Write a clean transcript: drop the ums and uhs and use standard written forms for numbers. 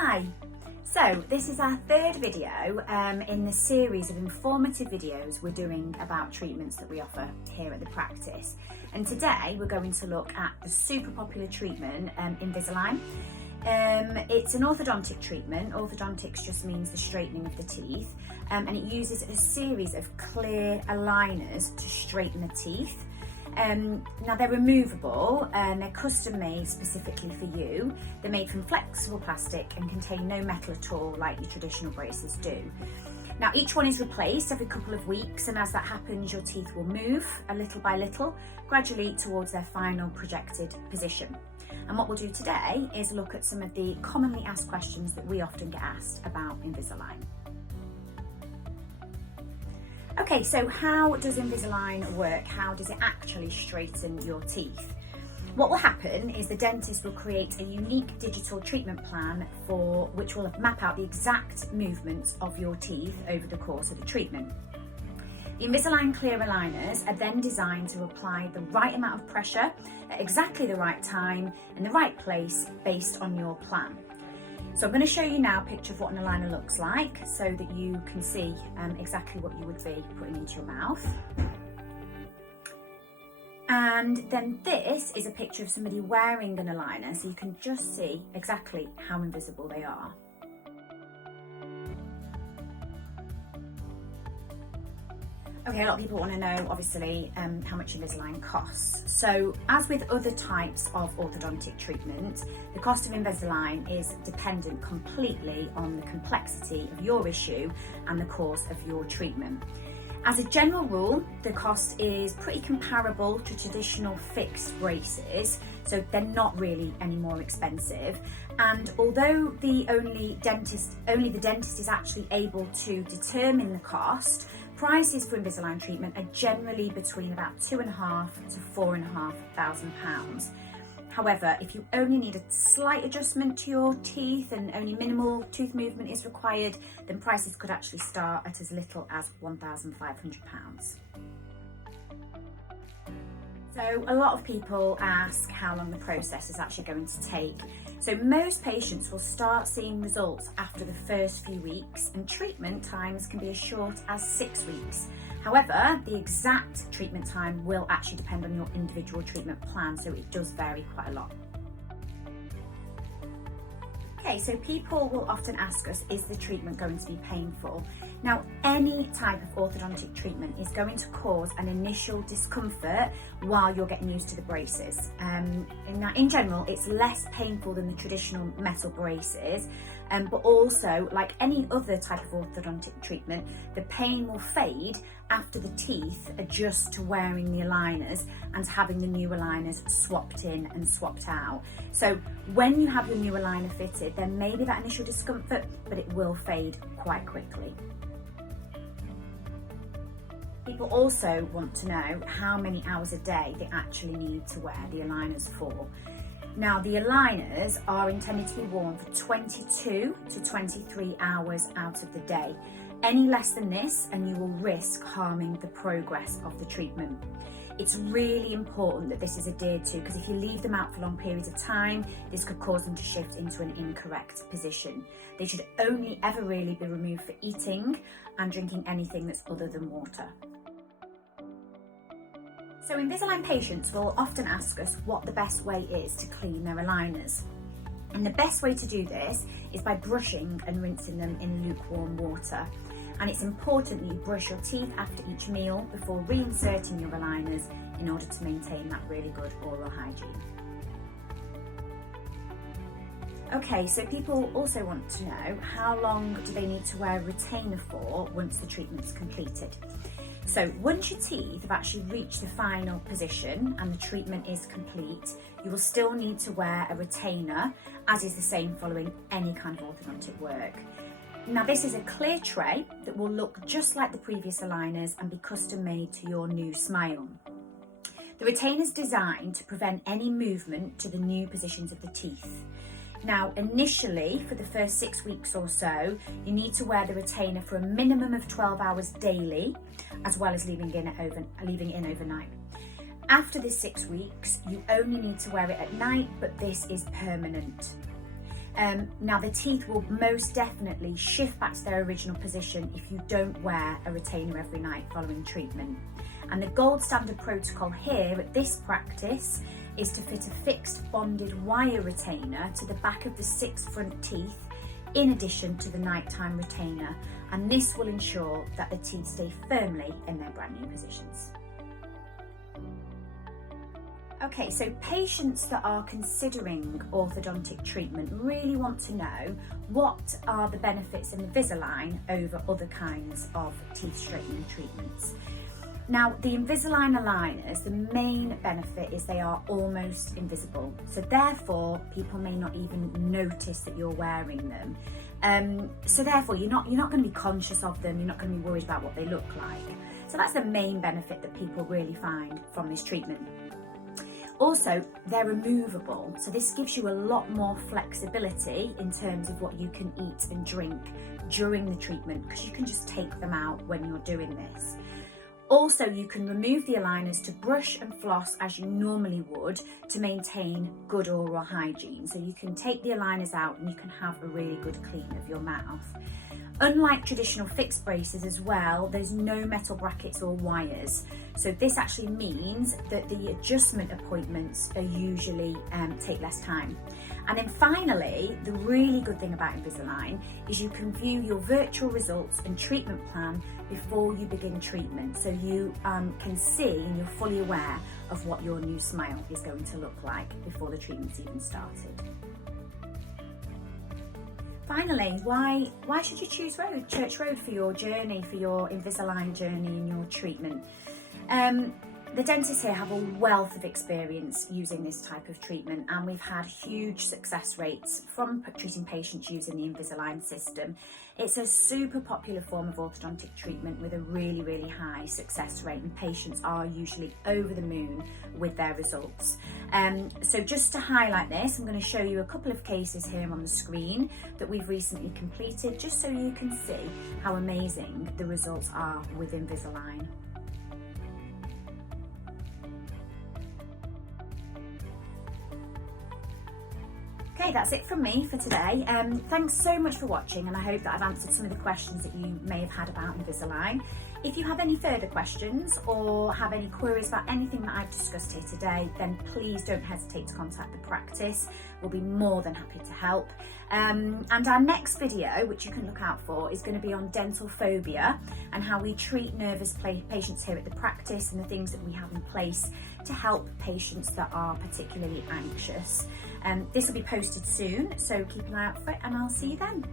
Hi, so this is our third video in the series of informative videos we're doing about treatments that we offer here at the practice. And today we're going to look at the super popular treatment, Invisalign. It's an orthodontic treatment. Orthodontics just means the straightening of the teeth, and it uses a series of clear aligners to straighten the teeth. Now they're removable and they're custom made specifically for you. They're made from flexible plastic and contain no metal at all like your traditional braces do. Now each one is replaced every couple of weeks, and as that happens your teeth will move a little by little, gradually towards their final projected position. And what we'll do today is look at some of the commonly asked questions that we often get asked about Invisalign. Okay, so how does Invisalign work? How does it actually straighten your teeth? What will happen is the dentist will create a unique digital treatment plan which will map out the exact movements of your teeth over the course of the treatment. The Invisalign clear aligners are then designed to apply the right amount of pressure at exactly the right time in the right place based on your plan. So I'm going to show you now a picture of what an aligner looks like so that you can see exactly what you would be putting into your mouth. And then this is a picture of somebody wearing an aligner, so you can just see exactly how invisible they are. Okay, a lot of people want to know, obviously, how much Invisalign costs. So, as with other types of orthodontic treatment, the cost of Invisalign is dependent completely on the complexity of your issue and the course of your treatment. As a general rule, the cost is pretty comparable to traditional fixed braces, so they're not really any more expensive. And although only the dentist is actually able to determine the cost, prices for Invisalign treatment are generally between about £2,500 to £4,500. However, if you only need a slight adjustment to your teeth and only minimal tooth movement is required, then prices could actually start at as little as £1,500. So a lot of people ask how long the process is actually going to take. So most patients will start seeing results after the first few weeks, and treatment times can be as short as 6 weeks. However, the exact treatment time will actually depend on your individual treatment plan, so it does vary quite a lot. Okay, so people will often ask us, is the treatment going to be painful? Now, any type of orthodontic treatment is going to cause an initial discomfort while you're getting used to the braces. Now, in general, it's less painful than the traditional metal braces, but also, like any other type of orthodontic treatment, the pain will fade after the teeth adjust to wearing the aligners and having the new aligners swapped in and swapped out. So when you have your new aligner fitted, there may be that initial discomfort, but it will fade quite quickly. People also want to know how many hours a day they actually need to wear the aligners for. Now, the aligners are intended to be worn for 22 to 23 hours out of the day. Any less than this and you will risk harming the progress of the treatment. It's really important that this is adhered to, because if you leave them out for long periods of time, this could cause them to shift into an incorrect position. They should only ever really be removed for eating and drinking anything that's other than water. So Invisalign patients will often ask us what the best way is to clean their aligners. And the best way to do this is by brushing and rinsing them in lukewarm water. And it's important that you brush your teeth after each meal before reinserting your aligners in order to maintain that really good oral hygiene. Okay, so people also want to know, how long do they need to wear a retainer for once the treatment's completed? So once your teeth have actually reached the final position and the treatment is complete, you will still need to wear a retainer, as is the same following any kind of orthodontic work. Now, this is a clear tray that will look just like the previous aligners and be custom made to your new smile. The retainer is designed to prevent any movement to the new positions of the teeth. Now, initially, for the first 6 weeks or so, you need to wear the retainer for a minimum of 12 hours daily, as well as leaving it in overnight. After the 6 weeks, you only need to wear it at night, but this is permanent. Now the teeth will most definitely shift back to their original position if you don't wear a retainer every night following treatment. And the gold standard protocol here at this practice is to fit a fixed bonded wire retainer to the back of the 6 front teeth in addition to the nighttime retainer, and this will ensure that the teeth stay firmly in their brand new positions. Okay, so patients that are considering orthodontic treatment really want to know what are the benefits of Invisalign over other kinds of teeth straightening treatments. Now, the Invisalign aligners, the main benefit is they are almost invisible. So therefore, people may not even notice that you're wearing them. So therefore, you're not going to be conscious of them. You're not going to be worried about what they look like. So that's the main benefit that people really find from this treatment. Also, they're removable. So this gives you a lot more flexibility in terms of what you can eat and drink during the treatment, because you can just take them out when you're doing this. Also, you can remove the aligners to brush and floss as you normally would to maintain good oral hygiene. So you can take the aligners out and you can have a really good clean of your mouth. Unlike traditional fixed braces as well, there's no metal brackets or wires. So this actually means that the adjustment appointments are usually take less time. And then finally, the really good thing about Invisalign is you can view your virtual results and treatment plan before you begin treatment. So you can see and you're fully aware of what your new smile is going to look like before the treatment's even started. Finally, why should you choose Church Road for your journey, for your Invisalign journey and your treatment? The dentists here have a wealth of experience using this type of treatment, and we've had huge success rates from treating patients using the Invisalign system. It's a super popular form of orthodontic treatment with a really, really high success rate, and patients are usually over the moon with their results. So just to highlight this, I'm going to show you a couple of cases here on the screen that we've recently completed, just so you can see how amazing the results are with Invisalign. Okay, that's it from me for today. Thanks so much for watching, and I hope that I've answered some of the questions that you may have had about Invisalign. If you have any further questions or have any queries about anything that I've discussed here today, then please don't hesitate to contact the practice. We'll be more than happy to help. And our next video, which you can look out for, is going to be on dental phobia and how we treat nervous patients here at the practice and the things that we have in place to help patients that are particularly anxious. This will be posted soon, so keep an eye out for it, and I'll see you then.